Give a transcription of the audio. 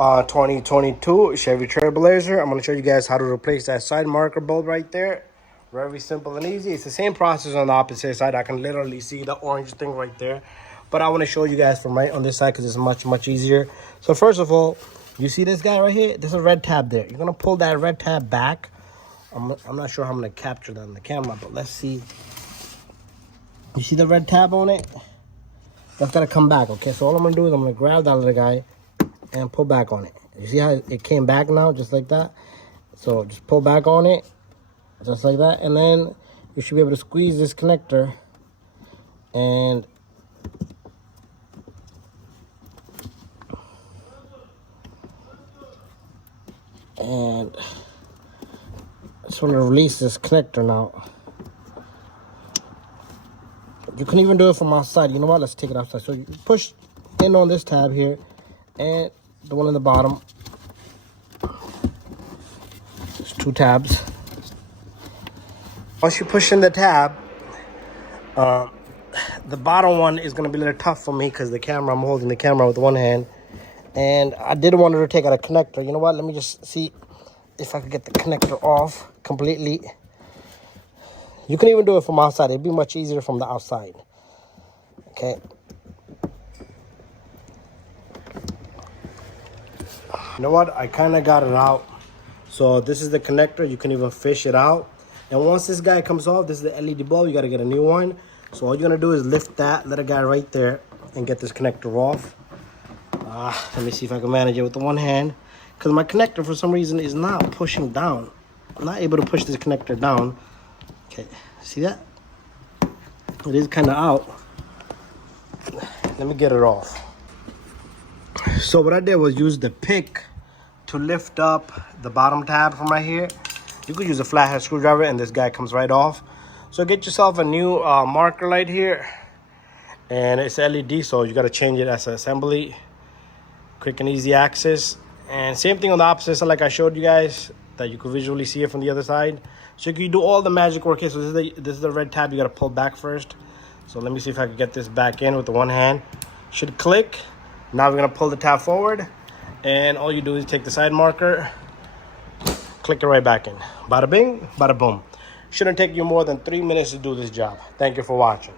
2022 Chevy Trailblazer. I'm going to show you guys how to replace that side marker bulb right there. Very simple and easy. It's the same process on the opposite side. I can literally see the orange thing right there. But I want to show you guys from right on this side because it's much easier. So first of all, you see this guy right here? There's a red tab there. You're going to pull that red tab back. I'm not sure how I'm going to capture that on the camera, but let's see. You see the red tab on it? That's got to come back, okay? So all I'm going to do is I'm going to grab that little guy and pull back on it. You see how it came back now, just like that? So just pull back on it, just like that. And then you should be able to squeeze this connector and I just want to release this connector now. You can even do it from outside. You know what? Let's take it outside. So you push in on this tab here and the one in the bottom. There's two tabs. Once you push in the tab, the bottom one is going to be a little tough for me because I'm holding the camera with one hand. And I didn't want to take out a connector. You know what? Let me just see if I could get the connector off completely. You can even do it from outside. It'd be much easier from the outside. Okay. You know what? I kind of got it out. So this is the connector. You can even fish it out. And once this guy comes off, this is the LED bulb. You got to get a new one. So all you're going to do is lift that little guy right there and get this connector off. Let me see if I can manage it with the one hand. Because my connector, for some reason, is not pushing down. I'm not able to push this connector down. Okay, see that? It is kind of out. Let me get it off. So what I did was use the pick to lift up the bottom tab from right here. You could use a flathead screwdriver and this guy comes right off. So get yourself a new marker light here. And it's LED, so you got to change it as an assembly. Quick and easy access. And same thing on the opposite side like I showed you guys, that you could visually see it from the other side. So you can do all the magic work here. So this is the red tab you got to pull back first. So let me see if I can get this back in with the one hand. Should click. Now we're going to pull the tab forward. And all you do is take the side marker, click it right back in. Bada bing, bada boom. Shouldn't take you more than 3 minutes to do this job. Thank you for watching.